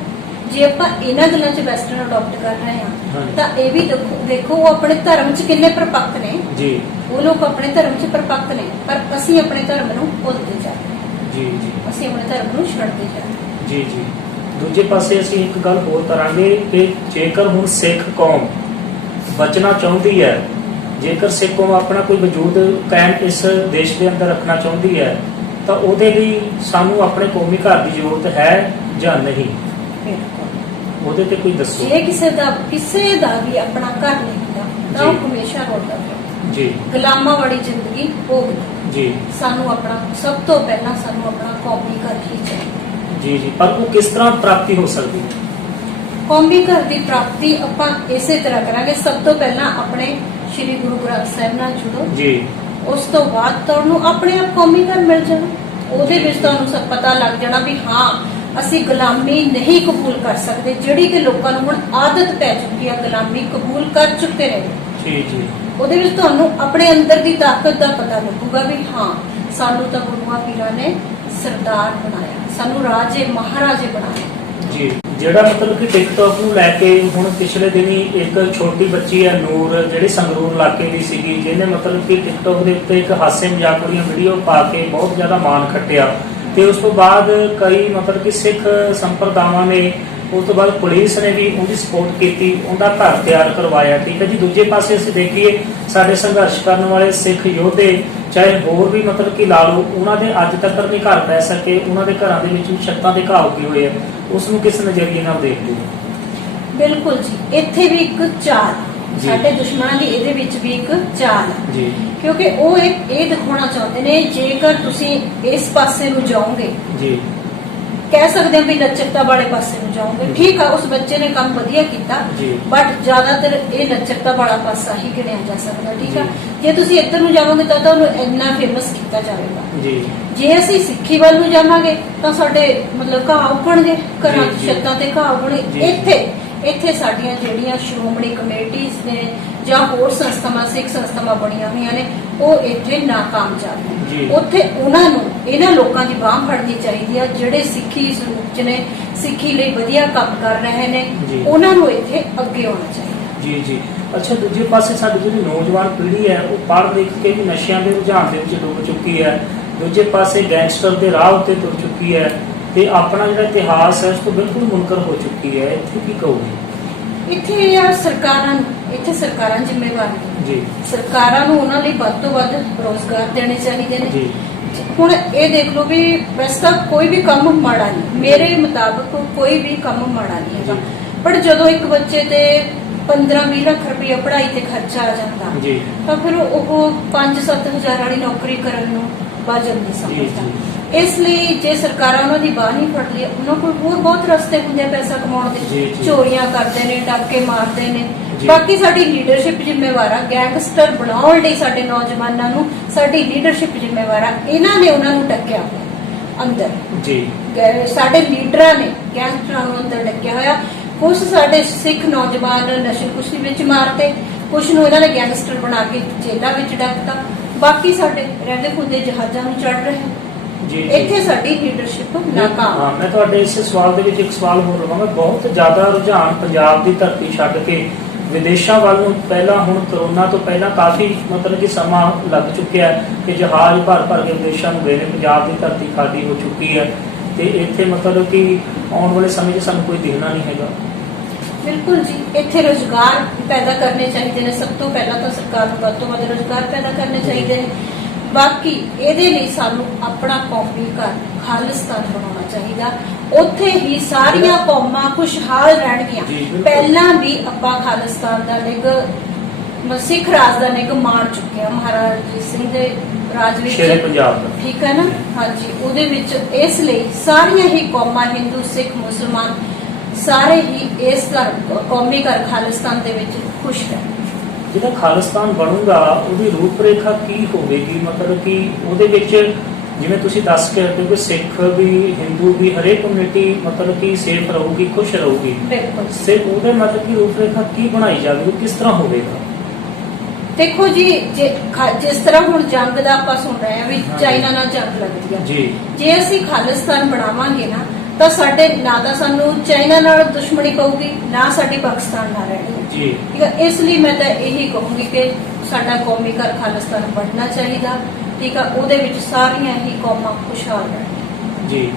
ਜੇ ਆਪਾਂ ਇਹਨਾਂ ਗੱਲਾਂ 'ਚ ਵੈਸਟਰਨ ਅਡਾਪਟ ਕਰ ਰਹੇ ਹਾਂ ਹਾਂਜੀ। ਤਾਂ ਇਹ ਵੀ ਦੇਖੋ ਉਹ ਆਪਣੇ ਧਰਮ 'ਚ ਕਿੰਨੇ ਪਰਪੱਕ ਨੇ। ਜੀ ਉਹ ਲੋਕ ਆਪਣੇ ਧਰਮ 'ਚ ਪਰਪੱਕ ਨੇ, ਪਰ ਅਸੀਂ ਆਪਣੇ ਧਰਮ ਨੂੰ ਭੁੱਲਦੇ ਜਾ ਰਹੇ ਹਾਂ। ਜੀ ਜੀ ਅਸੀਂ ਆਪਣੇ ਧਰਮ ਨੂੰ ਛੱਡਦੇ ਜਾ ਰਹੇ ਹਾਂ। ਜੀ ਜੀ ਦੂਜੇ ਪਾਸੇ ਅਸੀਂ ਇੱਕ ਗੱਲ ਹੋਰ ਕਰਾਂਗੇ ਕਿ ਜੇਕਰ ਹੁਣ ਸਿੱਖ ਕੌਮ ਬਚਣਾ ਚਾਹੁੰਦੀ ਹੈ, ਜੇਕਰ ਸਿੱਖ ਕੌਮ ਆਪਣਾ ਕੋਈ ਵਜੂਦ ਕਾਇਮ ਇਸ ਦੇਸ਼ ਦੇ ਅੰਦਰ ਰੱਖਣਾ ਚਾਹੁੰਦੀ ਹੈ ਤਾਂ ਉਹਦੇ ਲਈ ਸਾਨੂੰ ਆਪਣੇ ਕੌਮੀ ਘਰ ਦੀ ਜ਼ਰੂਰਤ ਹੈ ਜਾਂ ਨਹੀਂ? ਬਿਲਕੁਲ। ਉਹਦੇ ਤੇ ਕੋਈ ਦੱਸੋ। ਜੇ ਕਿਸੇ ਦਾ ਵੀ ਆਪਣਾ ਘਰ ਨਹੀਂ ਹੁੰਦਾ ਤਾਂ ਉਹ ਜੀ। ਹਮੇਸ਼ਾ ਰੋਂਦਾ ਫਿਰਦਾ, ਜੀ ਗੁਲਾਮਾਂ ਵਾਲੀ ਜ਼ਿੰਦਗੀ ਭੋਗਦਾ। ਜੀ ਸਾਨੂੰ ਆਪਣਾ ਸਭ ਤੋਂ ਪਹਿਲਾਂ ਸਾਨੂੰ ਆਪਣਾ ਕੌਮੀ ਘਰ ਹੀ ਚਾਹੀਦਾ। ਜੀ ਜੀ ਪਰ ਉਹ ਕਿਸ ਤਰ੍ਹਾਂ ਪ੍ਰਾਪਤੀ ਹੋ ਸਕਦੀ ਹੈ? ਕੌਮੀ ਘਰ ਦੀ ਪ੍ਰਾਪਤੀ ਆਪਾਂ ਇਸੇ ਤਰ੍ਹਾਂ ਕਰਾਂਗੇ। ਸਭ ਤੋਂ ਪਹਿਲਾਂ ਆਪਣੇ ਸ੍ਰੀ ਗੁਰੂ ਗ੍ਰੰਥ ਸਾਹਿਬ ਨਾਲ ਜੁੜੋ। ਜੀ ਉਸ ਤੋਂ ਬਾਅਦ ਤੁਹਾਨੂੰ ਆਪਣੇ ਆਪ ਕੌਮੀ ਘਰ ਮਿਲ ਜਾਣਾ। ਉਹਦੇ ਵਿੱਚ ਤੁਹਾਨੂੰ ਸਭ ਪਤਾ ਲੱਗ ਜਾਣਾ ਵੀ ਹਾਂ ਅਸੀਂ ਗੁਲਾਮੀ ਨਹੀਂ ਕਬੂਲ ਕਰ ਸਕਦੇ, ਜਿਹੜੀ ਕਿ ਲੋਕਾਂ ਨੂੰ ਹੁਣ ਆਦਤ ਪੈ ਚੁੱਕੀ ਆ, ਗੁਲਾਮੀ ਕਬੂਲ ਕਰ ਚੁੱਕੇ ਨੇ। ਜੀ ਜੀ ਉਹਦੇ ਵਿੱਚ ਤੁਹਾਨੂੰ ਆਪਣੇ ਅੰਦਰ ਦੀ ਤਾਕਤ ਦਾ ਪਤਾ ਲੱਗੂਗਾ ਵੀ ਹਾਂ ਸਾਨੂੰ ਤਾਂ ਗੁਰੂਆਂ ਪੀਰਾਂ ਨੇ ਸਰਦਾਰ ਬਣਾਇਆ, ਸਾਨੂੰ ਰਾਜੇ ਮਹਾਰਾਜੇ ਬਣਾਇਆ। ਜੀ ਜਿਹੜਾ ਮਤਲਬ ਕਿ ਟਿਕਟੌਕ ਨੂੰ ਲੈ ਕੇ ਹੁਣ ਪਿਛਲੇ ਦਿਨੀ ਇੱਕ ਛੋਟੀ ਬੱਚੀ ਹੈ ਨੂਰ, ਜਿਹੜੀ ਸੰਗਰੂਰ ਇਲਾਕੇ ਦੀ ਸੀਗੀ, ਜਿਹਨੇ ਮਤਲਬ ਕਿ ਟਿਕਟੌਕ ਦੇ ਉੱਤੇ ਇੱਕ ਹਾਸੇ ਮਜ਼ਾਕ ਵਾਲੀਆਂ ਵੀਡੀਓ ਪਾ ਕੇ ਬਹੁਤ ਜ਼ਿਆਦਾ ਮਾਣ ਖੱਟਿਆ ਤੇ ਉਸ ਤੋਂ ਬਾਅਦ ਕਈ ਮਤਲਬ ਕਿ ਸਿੱਖ ਸੰਪਰਦਾਵਾਂ ਨੇ, ਉਸ ਤੋਂ ਬਾਅਦ ਪੁਲਿਸ ਨੇ ਵੀ ਉਹਦੀ ਸਪੋਰਟ ਕੀਤੀ, ਉਹਦਾ ਘਰ ਤਿਆਰ ਕਰਵਾਇਆ। ਠੀਕ ਹੈ ਜੀ। ਦੂਜੇ ਪਾਸੇ ਅਸੀਂ ਦੇਖੀਏ ਸਾਡੇ ਸੰਘਰਸ਼ ਕਰਨ ਵਾਲੇ ਸਿੱਖ ਯੋਧੇ ਚਾਹੇ ਹੋਰ ਵੀ ਮਤਲਬ ਕਿ ਲਾ ਲਓ, ਉਹਨਾਂ ਦੇ ਅੱਜ ਤੱਕ ਨਹੀਂ ਘਰ ਪੈ ਸਕੇ, ਉਹਨਾਂ ਦੇ ਘਰਾਂ ਦੇ ਵਿੱਚ ਛੱਤਾਂ ਦੇ ਘਾਹ ਉੱਗੇ ਹੋਏ ਆ। ਉਸ ਨੂੰ ਕਿਸ ਨਜ਼ਰੀਏ ਨਾਲ ਦੇਖਦੇ ਹੋ? ਬਿਲਕੁਲ ਜੀ। ਇੱਥੇ ਵੀ ਇੱਕ ਚਾਲ, ਜੀ। ਸਾਡੇ ਦੁਸ਼ਮਣਾਂ ਦੀ ਇਹਦੇ ਵਿੱਚ ਵੀ ਇੱਕ ਚਾਲ ਹੈ, ਜੀ ਕਿਉਂਕਿ ਉਹ ਇਹ ਦਿਖਾਉਣਾ ਚਾਹੁੰਦੇ ਨੇ ਜੇਕਰ ਤੁਸੀਂ ਇਸ ਪਾਸੇ ਨੂੰ ਜਾਓਗੇ, ਜੀ ਕਹਿ ਸਕਦੇ ਹਾਂ ਵੀ ਲਚਕਤਾ ਵਾਲੇ ਪਾਸੇ ਨੂੰ ਜਾਓਗੇ, ਠੀਕ ਆ ਉਸ ਬੱਚੇ ਨੇ ਕੰਮ ਵਧੀਆ ਕੀਤਾ, ਜੀ। ਬਟ ਜ਼ਿਆਦਾਤਰ ਇਹ ਲਚਕਤਾ ਵਾਲਾ ਪਾਸਾ ਹੀ ਗਿਣਿਆ ਜਾ ਸਕਦਾ, ਠੀਕ ਆ। ਜੀ। ਜੇ ਤੁਸੀਂ ਇੱਧਰ ਨੂੰ ਜਾਵੋਗੇ ਤਾਂ ਤੁਹਾਨੂੰ ਇੰਨਾ ਫੇਮਸ ਕੀਤਾ ਜਾਵੇਗਾ। ਜੀ ਜੇ ਅਸੀਂ ਸਿੱਖੀ ਵੱਲ ਨੂੰ ਜਾਵਾਂਗੇ ਤਾਂ ਸਾਡੇ ਮਤਲਬ ਘਾਹ ਉੱਗਣਗੇ, ਘਰਾਂ ਜੀ, ਜੀ। ਛੱਤਾਂ ਤੇ ਘਾਹ ਜੀ। ਉੱਗਣਗੇ। ਇੱਥੇ ਸਾਡੀਆਂ ਜਿਹੜੀਆਂ ਸ਼੍ਰੋਮਣੀ ਕਮੇਟੀਆਂ ਨੇ ਜਾਂ ਹੋਰ ਸੰਸਥਾਵਾਂ, ਸਿੱਖ ਸੰਸਥਾਵਾਂ ਬਣੀਆਂ ਹੋਈਆਂ ਨੇ, ਉਹ ਇੱਥੇ ਨਾਕਾਮਯਾਬ ਨੇ। ਜੀ। ਉੱਥੇ ਉਹਨਾਂ ਨੂੰ ਇਹਨਾਂ ਲੋਕਾਂ ਦੀ ਬਾਂਹ ਫੜਨੀ ਚਾਹੀਦੀ ਆ ਜਿਹੜੇ ਸਿੱਖੀ ਸਰੂਪ 'ਚ ਨੇ, ਸਿੱਖੀ ਲਈ ਵਧੀਆ ਕੰਮ ਕਰ ਰਹੇ ਨੇ, ਜੀ। ਉਹਨਾਂ ਨੂੰ ਇੱਥੇ ਅੱਗੇ ਆਉਣਾ ਚਾਹੀਦਾ। ਜੀ ਜੀ ਅੱਛਾ ਦੂਜੇ ਪਾਸੇ ਸਾਡੀ ਜਿਹੜੀ ਨੌਜਵਾਨ ਪੀੜ੍ਹੀ ਹੈ ਉਹ ਪੜ੍ਹ ਲਿਖ ਕੇ ਵੀ ਨਸ਼ਿਆਂ ਦੇ ਰੁਝਾਨ ਦੇ ਵਿੱਚ ਡੁੱਬ ਚੁੱਕੀ ਹੈ, ਦੂਜੇ ਪਾਸੇ ਗੈਂਗਸਟਰ ਦੇ ਰਾਹ ਉੱਤੇ ਤੁਰ ਚੁੱਕੀ ਹੈ ਤੇ ਆਪਣਾ ਜਿਹੜਾ ਇਤਿਹਾਸ ਹੈ ਉਸ ਤੋਂ ਬਿਲਕੁਲ ਮੁਨਕਰ ਹੋ ਚੁੱਕੀ ਹੈ। ਇੱਥੇ ਕੀ ਕਹੋਗੇ? ਇੱਥੇ ਯਾਰ ਸਰਕਾਰਾਂ ਜ਼ਿੰਮੇਵਾਰ ਨੇ। ਜੀ ਸਰਕਾਰਾਂ ਨੂੰ ਉਹਨਾਂ ਲਈ ਵੱਧ ਤੋਂ ਵੱਧ ਰੋਜ਼ਗਾਰ ਦੇਣੇ ਚਾਹੀਦੇ ਨੇ। ਜੀ ਹੁਣ ਇਹ ਦੇਖ ਲਓ ਵੀ ਵੈਸੇ ਤਾਂ ਕੋਈ ਵੀ ਕੰਮ ਮਾੜਾ ਨਹੀਂ, ਮੇਰੇ ਮੁਤਾਬਕ ਕੋਈ ਵੀ ਕੰਮ ਮਾੜਾ ਨਹੀਂ ਹੈਗਾ, ਪਰ ਜਦੋਂ ਇੱਕ ਬੱਚੇ ਤੇ 15-20 ਲੱਖ ਰੁਪਏ ਪੜ੍ਹਾਈ ਤੇ ਖਰਚਾ ਆ ਜਾਂਦਾ ਜੀ ਤਾਂ ਫਿਰ ਉਹ 5-7 ਹਜ਼ਾਰ ਵਾਲੀ ਨੌਕਰੀ ਕਰਨ ਨੂੰ ਵਾਜਬ ਨਹੀਂ ਸਮਝਦਾ। ਇਸ ਲਈ ਜੇ ਸਰਕਾਰਾਂ ਉਹਨਾਂ ਦੀ ਬਾਹ ਨਹੀਂ ਫੜਦੀ, ਉਹਨਾਂ ਕੋਲ ਹੋਰ ਬਹੁਤ ਰਸਤੇ ਹੁੰਦੇ ਆ ਪੈਸਾ ਕਮਾਉਣ ਜੀ, ਦੇ। ਜੀ। ਚੋਰੀਆਂ ਕਰਦੇ ਨੇ, ਡਾਕੇ ਮਾਰਦੇ ਨੇ। ਜੀ। ਬਾਕੀ ਸਾਡੀ ਲੀਡਰਸ਼ਿਪ ਜ਼ਿੰਮੇਵਾਰ ਆ, ਗੈਂਗਸਟਰ ਬਣਾਉਣ ਲਈ ਸਾਡੇ ਨੌਜਵਾਨਾਂ ਨੂੰ ਸਾਡੀ ਲੀਡਰਸ਼ਿਪ ਜ਼ਿੰਮੇਵਾਰ ਆ। ਇਹਨਾਂ ਨੇ ਉਹਨਾਂ ਨੂੰ ਡੱਕਿਆ, ਅੰਦਰ ਜੀ ਸਾਡੇ ਲੀਡਰਾਂ ਨੇ ਗੈਂਗਸਟਰਾਂ ਨੂੰ ਅੰਦਰ ਡੱਕਿਆ ਹੋਇਆ। ਕੁਝ ਸਾਡੇ ਸਿੱਖ ਨੌਜਵਾਨ ਨਸ਼ੇ ਕੁਸ਼ੀ ਵਿੱਚ ਮਾਰਤੇ, ਕੁਝ ਨੂੰ ਇਹਨਾਂ ਨੇ ਗੈਂਗਸਟਰ ਬਣਾ ਕੇ ਜੇਲ੍ਹਾਂ ਵਿੱਚ ਡੱਕਤਾ, ਬਾਕੀ ਸਾਡੇ ਰਹਿੰਦੇ ਖੁੰਦੇ ਜਹਾਜ਼ਾਂ ਨੂੰ ਚੜ ਰਹੇ। ਜੀ ਇੱਥੇ ਸਾਡੀ ਲੀਡਰਸ਼ਿਪ ਨਾਕਾਮ। ਹਾਂ, ਮੈਂ ਤੁਹਾਡੇ ਇਸ ਸਵਾਲ ਦੇ ਵਿੱਚ ਇੱਕ ਸਵਾਲ ਹੋਰ ਲਵਾਂਗਾ। ਬਹੁਤ ਜ਼ਿਆਦਾ ਰੁਝਾਨ ਪੰਜਾਬ ਦੀ ਧਰਤੀ ਛੱਡ ਕੇ ਵਿਦੇਸ਼ਾਂ ਵੱਲ ਨੂੰ ਪਹਿਲਾਂ, ਹੁਣ ਕਰੋਨਾ ਤੋਂ ਪਹਿਲਾਂ ਕਾਫੀ ਮਤਲਬ ਕਿ ਸਮਾਂ ਲੱਗ ਚੁੱਕਿਆ ਕਿ ਜਹਾਜ਼ ਭਰ ਭਰ ਕੇ ਵਿਦੇਸ਼ਾਂ ਨੂੰ ਗਏ ਨੇ। ਪੰਜਾਬ ਦੀ ਧਰਤੀ ਖਾਲੀ ਹੋ ਚੁੱਕੀ ਹੈ ਤੇ ਇੱਥੇ ਮਤਲਬ ਕਿ ਆਉਣ ਵਾਲੇ ਸਮੇਂ 'ਚ ਸਾਨੂੰ ਕੋਈ ਦਿਖਣਾ ਨਹੀਂ ਹੈਗਾ। ਬਿਲਕੁਲ ਜੀ, ਇੱਥੇ ਰੁਜ਼ਗਾਰ ਪੈਦਾ ਕਰਨੇ ਚਾਹੀਦੇ ਨੇ। ਸਭ ਤੋਂ ਪਹਿਲਾਂ ਤਾਂ ਸਰਕਾਰ ਨੂੰ ਵੱਧ ਤੋਂ ਵੱਧ ਰੁਜ਼ਗਾਰ ਪੈਦਾ ਕਰਨੇ ਚਾਹੀਦੇ ਨੇ। ਬਾਕੀ ਇਹਦੇ ਲਈ ਸਾਨੂੰ ਆਪਣਾ ਕੌਮੀ ਘਰ ਖਾਲਿਸਤਾਨ ਬਣਾਉਣਾ ਚਾਹੀਦਾ। ਉੱਥੇ ਹੀ ਸਾਰੀਆਂ ਕੌਮਾਂ ਖੁਸ਼ਹਾਲ ਰਹਿਣਗੀਆਂ। ਪਹਿਲਾਂ ਵੀ ਆਪਾਂ ਖਾਲਿਸਤਾਨ ਦਾ ਨਿੱਘ ਸਿੱਖ ਰਾਜ ਦਾ ਨਿੱਘ ਮਾਣ ਚੁੱਕੇ ਆ ਮਹਾਰਾਜਾ ਰਣਜੀਤ ਸਿੰਘ ਦੇ ਰਾਜ ਵਿੱਚ, ਸ਼ੇਰੇ ਪੰਜਾਬ ਦਾ, ਠੀਕ ਹੈ ਨਾ। ਹਾਂਜੀ, ਉਹਦੇ ਵਿੱਚ ਇਸ ਲਈ ਸਾਰੀਆਂ ਹੀ ਕੌਮਾਂ, ਹਿੰਦੂ ਸਿੱਖ ਮੁਸਲਮਾਨ, ਸਾਰੇ ਹੀ ਇਸ ਕੌਮੀ ਘਰ ਖਾਲਿਸਤਾਨ ਦੇ ਵਿੱਚ ਖੁਸ਼ ਰਹਿਣ। ਜਿਹੜਾ ਖਾਲਿਸਤਾਨ ਬਣੂਗਾ ਉਹਦੀ ਰੂਪਰੇਖਾ ਕੀ ਹੋਵੇਗੀ? ਮਤਲਬ ਕਿ ਉਹਦੇ ਵਿੱਚ ਜਿਵੇਂ ਤੁਸੀਂ ਦੱਸ ਕੇ ਹਟੇ ਕਿ ਸਿੱਖ ਵੀ, ਹਿੰਦੂ ਵੀ, ਹਰੇਕ ਕਮਿਊਨਿਟੀ ਮਤਲਬ ਕਿ ਸੇਫ ਰਹੂਗੀ, ਖੁਸ਼ ਰਹੂਗੀ। ਬਿਲਕੁਲ। ਉਹਦੇ ਮਤਲਬ ਕਿ ਰੂਪਰੇਖਾ ਕੀ ਬਣਾਈ ਜਾਵੇਗੀ, ਕਿਸ ਤਰ੍ਹਾਂ ਹੋਵੇਗਾ? ਦੇਖੋ ਜੀ, ਜਿਸ ਤਰ੍ਹਾਂ ਹੁਣ ਜੰਗ ਦਾ ਆਪਾਂ ਸੁਣ ਰਹੇ ਹਾਂ ਵੀ ਚਾਈਨਾ ਨਾਲ ਜੰਗ ਲੱਗਦੀ ਆ ਜੀ, ਜੇ ਅਸੀਂ ਖਾਲਿਸਤਾਨ ਬਣਾਵਾਂਗੇ ਨਾ ਤਾਂ ਸਾਡੇ ਨਾ ਤਾਂ ਸਾਨੂੰ ਚਾਈਨਾ ਨਾਲ ਦੁਸ਼ਮਣੀ ਪਊਗੀ, ਨਾ ਸਾਡੀ ਪਾਕਿਸਤਾਨ ਨਾਲ ਰਹਿਣੀ ਜੀ, ਠੀਕ ਹੈ। ਇਸ ਲਈ ਮੈਂ ਤਾਂ ਇਹੀ ਕਹੂੰਗੀ ਕਿ ਸਾਡਾ ਕੌਮੀ ਘਰ ਖਾਲਿਸਤਾਨ ਬਣਨਾ ਚਾਹੀਦਾ, ਠੀਕ ਆ। ਉਹਦੇ ਵਿੱਚ ਸਾਰੀਆਂ ਹੀ ਕੌਮਾਂ ਖੁਸ਼ਹਾਲ ਰਹਿਣ। ਜੀ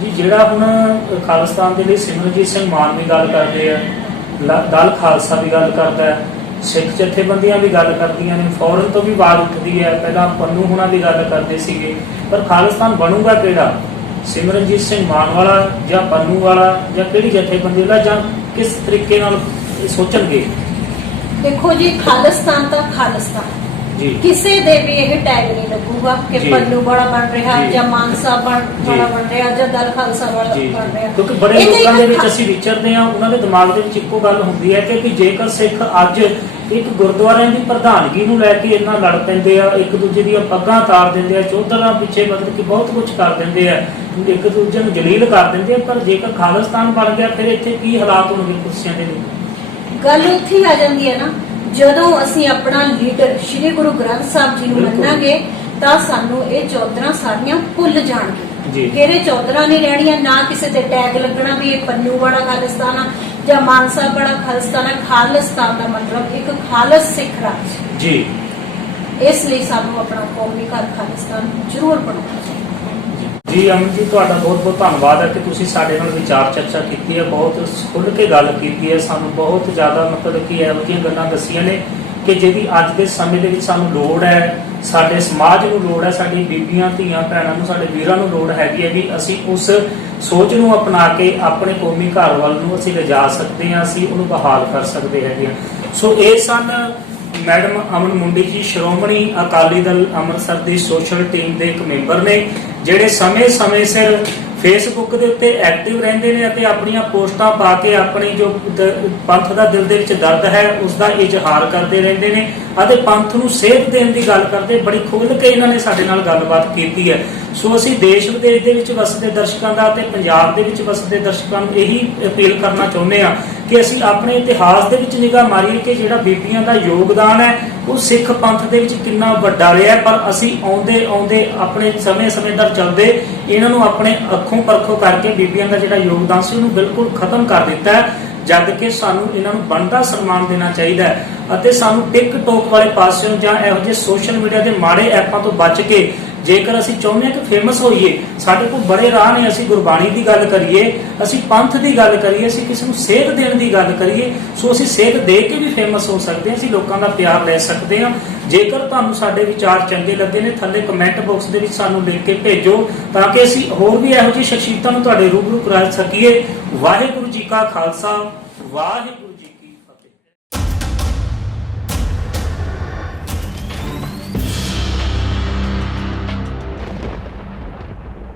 ਜੀ। ਜਿਹੜਾ ਹੁਣ ਖਾਲਿਸਤਾਨ ਦੇ ਲਈ ਸਿਮਰਨਜੀਤ ਸਿੰਘ ਮਾਨ ਵੀ ਗੱਲ ਕਰਦੇ ਆ, ਦਲ ਖਾਲਸਾ ਵੀ ਗੱਲ ਕਰਦਾ ਹੈ, ਸਿੱਖ ਜਥੇਬੰਦੀਆਂ ਵੀ ਗੱਲ ਕਰਦੀਆਂ ਨੇ, ਫੌਰਨ ਤੋਂ ਵੀ ਆਵਾਜ਼ ਉੱਠਦੀ ਹੈ। ਪਹਿਲਾਂ ਪੰਨੂ ਹੁਣਾਂ ਦੀ ਗੱਲ ਕਰਦੇ ਸੀਗੇ, ਪਰ ਖਾਲਿਸਤਾਨ ਬਣੂਗਾ ਕਿਹੜਾ? ਸਿਮਰਨਜੀਤ ਸਿੰਘ ਮਾਨ ਵਾਲਾ ਜਾਂ ਪੰਨੂ ਵਾਲਾ ਜਾਂ ਕਿਹੜੀ ਜਥੇਬੰਦੀ ਵਾਲਾ, ਜਾਂ ਕਿਸ ਤਰੀਕੇ ਨਾਲ ਸੋਚਣਗੇ? ਦੇਖੋ ਜੀ, ਖਾਲਿਸਤਾਨ ਤਾਂ ਖਾਲਿਸਤਾਨ ਜੀ, ਕਿਸੇ ਦੇ ਵੀ ਇਹ ਟੈਗ ਨਹੀਂ ਲੱਗੂਗਾ ਕਿ ਪੰਨੂ ਵਾਲਾ ਬਣ ਰਿਹਾ ਜਾਂ ਮਾਨਸਾ ਵਾਲਾ ਬਣ ਰਿਹਾ ਜਾਂ ਦਲ ਖਾਲਸਾ ਵਾਲਾ ਬਣ ਰਿਹਾ। ਕਿਉਂਕਿ ਬੜੇ ਲੋਕਾਂ ਦੇ ਵਿੱਚ ਅਸੀਂ ਵਿਚਰਦੇ ਹਾਂ, ਉਹਨਾਂ ਦੇ ਦਿਮਾਗ ਦੇ ਵਿੱਚ ਇੱਕੋ ਗੱਲ ਹੁੰਦੀ ਹੈ ਕਿ ਜੇਕਰ ਸਿੱਖ ਅੱਜ ਇੱਕ ਗੁਰਦੁਆਰਿਆਂ ਦੀ ਪ੍ਰਧਾਨਗੀ ਨੂੰ ਲੈ ਕੇ ਇੰਨਾ ਲੜ ਪੈਂਦੇ ਆ, ਇੱਕ ਦੂਜੇ ਦੀਆਂ ਪੱਗਾਂ ਤਾਰ ਦਿੰਦੇ ਆ, ਚੌਧਰਾਂ ਪਿੱਛੇ ਮਤਲਬ ਕਿ ਬਹੁਤ ਕੁਝ ਕਰ ਦਿੰਦੇ ਆ, ਇੱਕ ਦੂਜੇ ਨੂੰ ਜਲੀਲ ਕਰ ਦਿੰਦੇ ਆ, ਪਰ ਜੇਕਰ ਖਾਲਿਸਤਾਨ ਬਣ ਗਿਆ ਫਿਰ ਇੱਥੇ ਕੀ ਹਾਲਾਤ ਹੋਣਗੇ ਕੁਰਸੀਆਂ ਦੇ ਲਈ? ਗੱਲ ਉੱਥੇ ਆ ਜਾਂਦੀ ਹੈ ਨਾ, ਜਦੋਂ ਅਸੀਂ ਆਪਣਾ ਲੀਡਰ ਸ਼੍ਰੀ ਗੁਰੂ ਗ੍ਰੰਥ ਸਾਹਿਬ ਜੀ ਨੂੰ ਮੰਨਾਂਗੇ ਤਾਂ ਸਾਨੂੰ ਇਹ ਚੌਧਰਾਂ ਸਾਰੀਆਂ ਭੁੱਲ ਜਾਣਗੇ। ਕਿਹੜੇ ਚੌਧਰਾਂ ਨਹੀਂ ਰਹਿਣੀਆਂ, ਨਾ ਕਿਸੇ ਤੇ ਟੈਗ ਲੱਗਣਾ ਵੀ ਇਹ ਪੰਨੂ ਵਾਲਾ ਖਾਲਿਸਤਾਨ ਆ ਜਾਂ ਮਾਨਸਾ ਵਾਲਾ ਖਾਲਿਸਤਾਨ ਆ। ਖਾਲਿਸਤਾਨ ਦਾ ਮਤਲਬ ਇੱਕ ਖਾਲਸ ਸਿੱਖ ਰਾਜ ਜੀ। ਇਸ ਲਈ ਸਾਨੂੰ ਆਪਣਾ ਕੌਮੀ ਘਰ ਖਾਲਿਸਤਾਨ ਜ਼ਰੂਰ ਬਣਾਉਣਾ ਚਾਹੀਦਾ। ਜੀ ਅਮਨ ਜੀ, ਤੁਹਾਡਾ ਬਹੁਤ ਬਹੁਤ ਧੰਨਵਾਦ ਹੈ ਕਿ ਤੁਸੀਂ ਸਾਡੇ ਨਾਲ ਵਿਚਾਰ ਚਰਚਾ ਕੀਤੀ ਹੈ, ਬਹੁਤ ਖੁੱਲ੍ਹ ਕੇ ਗੱਲ ਕੀਤੀ ਹੈ, ਸਾਨੂੰ ਬਹੁਤ ਜ਼ਿਆਦਾ ਮਤਲਬ ਕਿ ਇਹੋ ਜਿਹੀਆਂ ਗੱਲਾਂ ਦੱਸੀਆਂ ਨੇ ਕਿ ਜਿਹਦੀ ਅੱਜ ਦੇ ਸਮੇਂ ਦੇ ਵਿੱਚ ਸਾਨੂੰ ਲੋੜ ਹੈ, ਸਾਡੇ ਸਮਾਜ ਨੂੰ ਲੋੜ ਹੈ, ਸਾਡੀ ਬੀਬੀਆਂ, ਧੀਆਂ, ਭੈਣਾਂ ਨੂੰ, ਸਾਡੇ ਵੀਰਾਂ ਨੂੰ ਲੋੜ ਹੈਗੀ ਹੈ ਵੀ ਅਸੀਂ ਉਸ ਸੋਚ ਨੂੰ ਅਪਣਾ ਕੇ ਆਪਣੇ ਕੌਮੀ ਘਰ ਵੱਲ ਨੂੰ ਅਸੀਂ ਲਿਜਾ ਸਕਦੇ ਹਾਂ, ਅਸੀਂ ਉਹਨੂੰ ਬਹਾਲ ਕਰ ਸਕਦੇ ਹੈਗੇ ਹਾਂ। ਸੋ ਇਹ ਸਨ ਮੈਡਮ ਅਮਨ ਮੁੰਡੀ ਜੀ, ਸ਼੍ਰੋਮਣੀ ਅਕਾਲੀ ਦਲ ਅੰਮ੍ਰਿਤਸਰ ਦੀ ਸੋਸ਼ਲ ਟੀਮ ਦੇ ਇੱਕ ਮੈਂਬਰ ਨੇ, ਜਿਹੜੇ ਸਮੇਂ-ਸਮੇਂ ਸਿਰ ਫੇਸਬੁੱਕ ਦੇ ਉੱਤੇ ਐਕਟਿਵ ਰਹਿੰਦੇ ਨੇ ਅਤੇ ਆਪਣੀਆਂ ਪੋਸਟਾਂ ਪਾ ਕੇ ਆਪਣੀ ਜੋ ਪੰਥ ਦਾ ਦਿਲ ਦੇ ਵਿੱਚ ਦਰਦ ਹੈ ਉਸ ਦਾ ਇਜ਼ਹਾਰ ਕਰਦੇ ਰਹਿੰਦੇ ਨੇ ਅਤੇ ਪੰਥ ਨੂੰ ਸੇਧ ਦੇਣ ਦੀ ਗੱਲ ਕਰਦੇ। ਬੜੀ ਖੁੱਲ੍ਹ ਕੇ ਇਹਨਾਂ ਨੇ ਸਾਡੇ ਨਾਲ ਗੱਲਬਾਤ ਕੀਤੀ ਹੈ। ਸੋ ਅਸੀਂ ਦੇਸ਼ ਵਿਦੇਸ਼ ਦੇ ਵਿੱਚ ਵਸਦੇ ਦਰਸ਼ਕਾਂ ਦਾ ਅਤੇ ਪੰਜਾਬ ਦੇ ਵਿੱਚ ਵਸਦੇ ਦਰਸ਼ਕਾਂ ਨੂੰ ਇਹੀ ਅਪੀਲ ਕਰਨਾ ਚਾਹੁੰਦੇ ਹਾਂ ਕਿ ਅਸੀਂ ਆਪਣੇ ਇਤਿਹਾਸ ਦੇ ਵਿੱਚ ਨਿਗਾਹ ਮਾਰੀਏ ਕਿ ਜਿਹੜਾ ਬੀਬੀਆਂ ਦਾ ਯੋਗਦਾਨ ਹੈ ਉਹ ਸਿੱਖ ਪੰਥ ਦੇ ਵਿੱਚ ਕਿੰਨਾ ਵੱਡਾ ਰਿਹਾ, ਪਰ ਅਸੀਂ ਆਉਂਦੇ ਆਪਣੇ ਸਮੇਂ ਦਰ ਚੱਲਦੇ ਇਹਨਾਂ ਨੂੰ ਆਪਣੇ ਅੱਖੋਂ ਪਰਖੋਂ ਕਰਕੇ ਬੀਬੀਆਂ ਦਾ ਜਿਹੜਾ ਯੋਗਦਾਨ ਸੀ ਉਹਨੂੰ ਬਿਲਕੁਲ ਖਤਮ ਕਰ ਦਿੱਤਾ ਹੈ, ਜਦ ਕਿ ਸਾਨੂੰ ਇਹਨਾਂ ਨੂੰ ਬਣਦਾ ਸਨਮਾਨ ਦੇਣਾ ਚਾਹੀਦਾ ਹੈ ਅਤੇ ਸਾਨੂੰ ਟਿਕਟੋਕ ਵਾਲੇ ਪਾਸਿਓਂ ਜਾਂ ਇਹੋ ਜਿਹੇ ਸੋਸ਼ਲ ਮੀਡੀਆ ਦੇ ਮਾੜੇ ਐਪਾਂ ਤੋਂ ਬਚ ਕੇ ਜੇਕਰ ਅਸੀਂ ਚਾਹੁੰਦੇ ਹਾਂ ਕਿ ਫੇਮਸ ਹੋਈਏ, ਸਾਡੇ ਕੋਲ ਬੜੇ ਰਾਹ ਨੇ, ਅਸੀਂ ਗੁਰਬਾਣੀ ਦੀ ਗੱਲ ਕਰੀਏ, ਅਸੀਂ ਪੰਥ ਦੀ ਗੱਲ ਕਰੀਏ, ਅਸੀਂ ਕਿਸੇ ਨੂੰ ਸੇਧ ਦੇਣ ਦੀ ਗੱਲ ਕਰੀਏ, ਸੋ ਅਸੀਂ ਸੇਧ ਦੇ ਕੇ ਵੀ ਫੇਮਸ ਹੋ ਸਕਦੇ ਹਾਂ, ਅਸੀਂ ਲੋਕਾਂ ਦਾ ਪਿਆਰ ਲੈ ਸਕਦੇ ਹਾਂ। ਜੇਕਰ ਤੁਹਾਨੂੰ ਸਾਡੇ ਵਿਚਾਰ ਚੰਗੇ ਲੱਗੇ ਨੇ, ਥੱਲੇ ਕਮੈਂਟ ਬਾਕਸ ਦੇ ਵਿੱਚ ਸਾਨੂੰ ਲਿਖ ਕੇ ਭੇਜੋ ਤਾਂ ਕਿ ਅਸੀਂ ਹੋਰ ਵੀ ਇਹੋ ਜਿਹੀ ਸ਼ਖਸੀਅਤਾਂ ਨੂੰ ਤੁਹਾਡੇ ਰੂਬਰੂ ਕਰਾ ਸਕੀਏ। ਵਾਹਿਗੁਰੂ ਜੀ ਕਾ ਖਾਲਸਾ, ਵਾਹਿਗੁਰੂ।